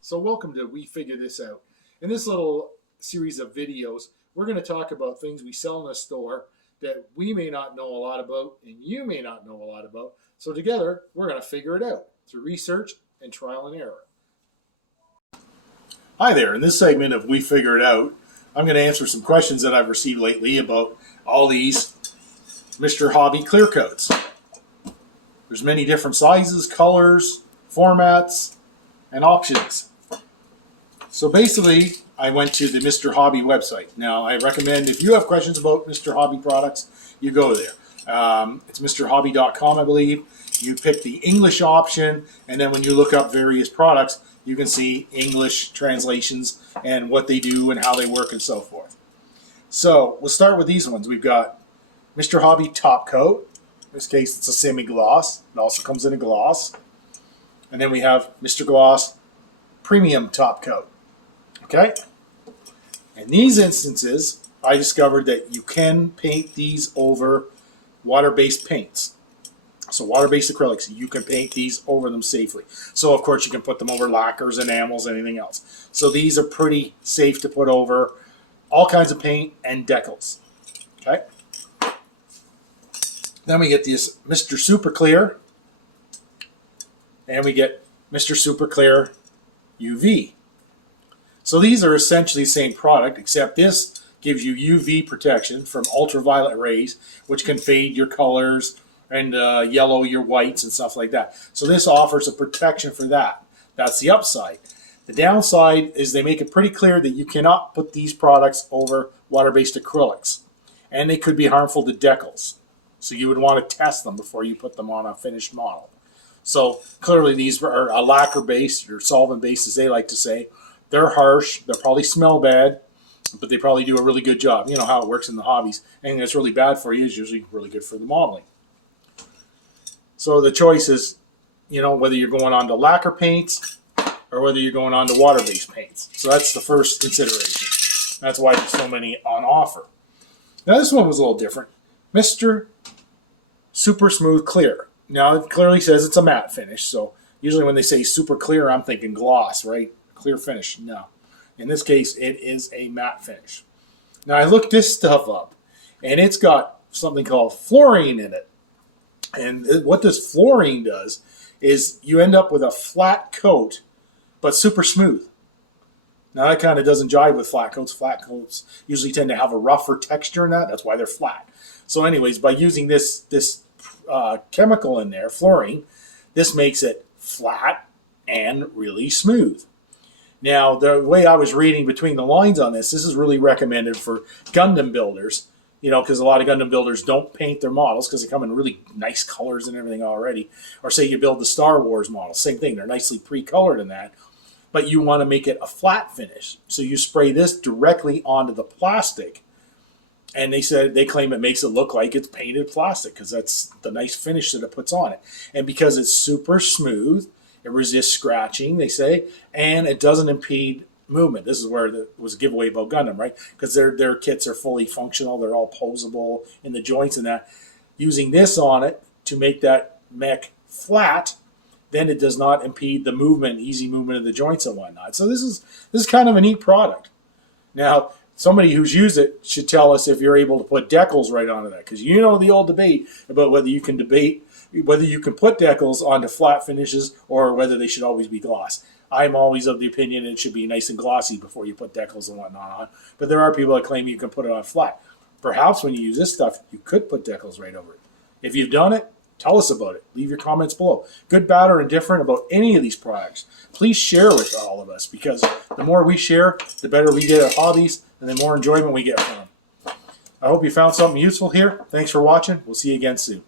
So welcome to We Figure This Out. In this little series of videos, we're going to talk about things we sell in a store that we may not know a lot about and you may not know a lot about. So together, we're going to figure it out through research and trial and error. Hi there. In this segment of We Figure It Out, I'm going to answer some questions that I've received lately about all these Mr. Hobby clear coats. There's many different sizes, colors, formats, and options. So basically, I went to the Mr. Hobby website. Now, I recommend if you have questions about Mr. Hobby products, you go there. It's MrHobby.com, I believe. You pick the English option, and then when you look up various products, you can see English translations and what they do and how they work and so forth. So we'll start with these ones. We've got Mr. Hobby Top Coat. In this case, it's a semi-gloss. It also comes in a gloss. And then we have Mr. Gloss Premium Top Coat. Okay? In these instances, I discovered that you can paint these over water-based paints. So water-based acrylics, you can paint these over them safely. So of course you can put them over lacquers, enamels, anything else. So these are pretty safe to put over all kinds of paint and decals. Okay? Then we get this Mr. Super Clear. And we get Mr. Super Clear UV. So these are essentially the same product, except this gives you UV protection from ultraviolet rays, which can fade your colors and yellow your whites and stuff like that. So this offers a protection for that. That's the upside. The downside is they make it pretty clear that you cannot put these products over water-based acrylics, and they could be harmful to decals. So you would want to test them before you put them on a finished model. So clearly these are a lacquer-based or solvent-based, as they like to say. They're harsh. They'll probably smell bad, but they probably do a really good job. You know how it works in the hobbies. Anything that's really bad for you is usually really good for the modeling. So the choice is, you know, whether you're going on to lacquer paints or whether you're going on to water-based paints. So that's the first consideration. That's why there's so many on offer. Now this one was a little different. Mr. Super Smooth Clear. Now it clearly says it's a matte finish. So usually when they say super clear, I'm thinking gloss, right? Clear finish. No. In this case, it is a matte finish. Now I looked this stuff up, and it's got something called fluorine in it. And what this fluorine does is you end up with a flat coat, but super smooth. Now that kind of doesn't jive with flat coats. Flat coats usually tend to have a rougher texture in that. That's why they're flat. So anyways, by using this chemical in there, fluorine, this makes it flat and really smooth. Now, the way I was reading between the lines on this is really recommended for Gundam builders, you know, because a lot of Gundam builders don't paint their models because they come in really nice colors and everything already. Or say you build the Star Wars model, same thing. They're nicely pre-colored in that. But you want to make it a flat finish. So you spray this directly onto the plastic. And they claim it makes it look like it's painted plastic because that's the nice finish that it puts on it. And because it's super smooth, it resists scratching, they say, and it doesn't impede movement. This is where it was a giveaway about Gundam, right? Because their kits are fully functional. They're all posable in the joints and that. Using this on it to make that mech flat, then it does not impede the movement, easy movement of the joints and whatnot. So this is kind of a neat product. Now, somebody who's used it should tell us if you're able to put decals right onto that, because you know the old debate about whether you can put decals onto flat finishes or whether they should always be gloss. I'm always of the opinion it should be nice and glossy before you put decals and whatnot on. But there are people that claim you can put it on flat. Perhaps when you use this stuff, you could put decals right over it. If you've done it, tell us about it. Leave your comments below. Good, bad, or indifferent about any of these products. Please share with all of us, because the more we share, the better we get at hobbies and the more enjoyment we get from them. I hope you found something useful here. Thanks for watching. We'll see you again soon.